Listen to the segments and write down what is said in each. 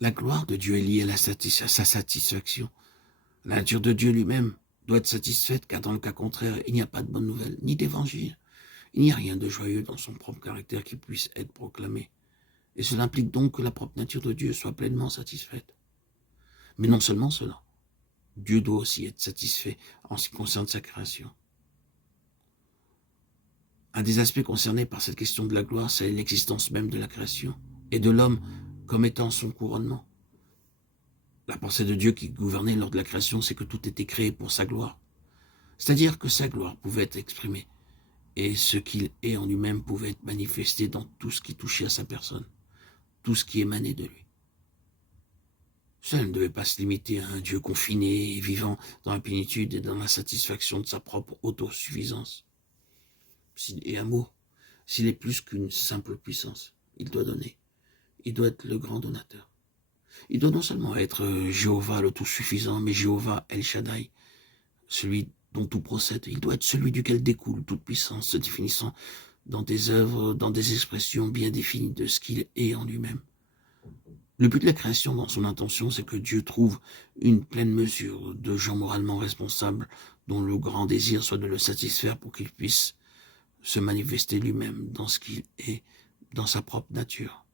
La gloire de Dieu est liée à sa satisfaction. La nature de Dieu lui-même doit être satisfaite, car dans le cas contraire, il n'y a pas de bonne nouvelle, ni d'évangile. Il n'y a rien de joyeux dans son propre caractère qui puisse être proclamé. Et cela implique donc que la propre nature de Dieu soit pleinement satisfaite. Mais non seulement cela, Dieu doit aussi être satisfait en ce qui concerne sa création. Un des aspects concernés par cette question de la gloire, c'est l'existence même de la création et de l'homme comme étant son couronnement. La pensée de Dieu qui gouvernait lors de la création, c'est que tout était créé pour sa gloire. C'est-à-dire que sa gloire pouvait être exprimée et ce qu'il est en lui-même pouvait être manifesté dans tout ce qui touchait à sa personne, tout ce qui émanait de lui. Cela ne devait pas se limiter à un Dieu confiné et vivant dans la plénitude et dans la satisfaction de sa propre autosuffisance. Et amour, s'il est plus qu'une simple puissance, il doit donner. Il doit être le grand donateur. Il doit non seulement être Jéhovah le tout-suffisant, mais Jéhovah El Shaddai, celui dont tout procède. Il doit être celui duquel découle toute puissance, se définissant dans des œuvres, dans des expressions bien définies de ce qu'il est en lui-même. Le but de la création dans son intention, c'est que Dieu trouve une pleine mesure de gens moralement responsables dont le grand désir soit de le satisfaire pour qu'il puisse se manifester lui-même dans ce qu'il est, dans sa propre nature.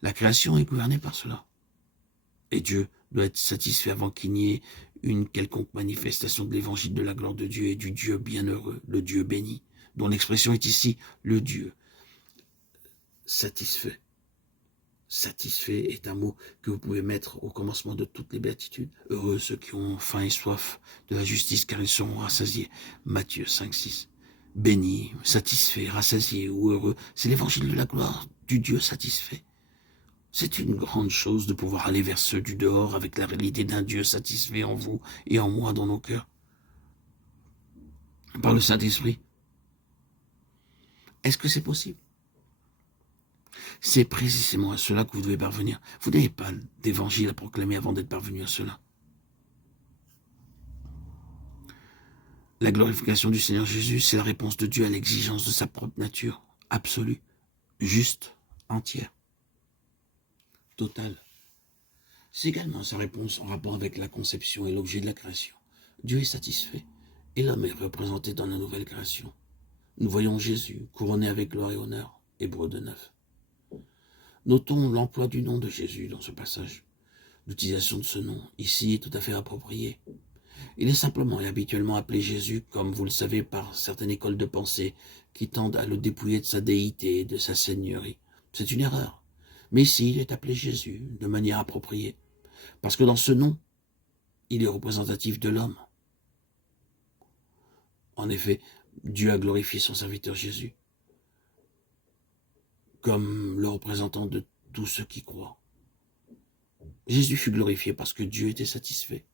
La création est gouvernée par cela. Et Dieu doit être satisfait avant qu'il n'y ait une quelconque manifestation de l'évangile de la gloire de Dieu et du Dieu bienheureux, le Dieu béni, dont l'expression est ici le Dieu satisfait. Satisfait est un mot que vous pouvez mettre au commencement de toutes les béatitudes. Heureux ceux qui ont faim et soif de la justice, car ils seront rassasiés. Matthieu 5, 6. Béni, satisfait, rassasié ou heureux, c'est l'évangile de la gloire du Dieu satisfait. C'est une grande chose de pouvoir aller vers ceux du dehors avec la réalité d'un Dieu satisfait en vous et en moi dans nos cœurs. Par le Saint-Esprit. Est-ce que c'est possible? C'est précisément à cela que vous devez parvenir. Vous n'avez pas d'évangile à proclamer avant d'être parvenu à cela. La glorification du Seigneur Jésus, c'est la réponse de Dieu à l'exigence de sa propre nature, absolue, juste, entière, totale. C'est également sa réponse en rapport avec la conception et l'objet de la création. Dieu est satisfait et l'homme est représenté dans la nouvelle création. Nous voyons Jésus couronné avec gloire et honneur, Hébreux 2:9. Notons l'emploi du nom de Jésus dans ce passage. L'utilisation de ce nom, ici, est tout à fait appropriée. Il est simplement et habituellement appelé Jésus, comme vous le savez, par certaines écoles de pensée qui tendent à le dépouiller de sa déité et de sa seigneurie. C'est une erreur. Mais ici, il est appelé Jésus de manière appropriée, parce que dans ce nom, il est représentatif de l'homme. En effet, Dieu a glorifié son serviteur Jésus comme le représentant de tous ceux qui croient. Jésus fut glorifié parce que Dieu était satisfait.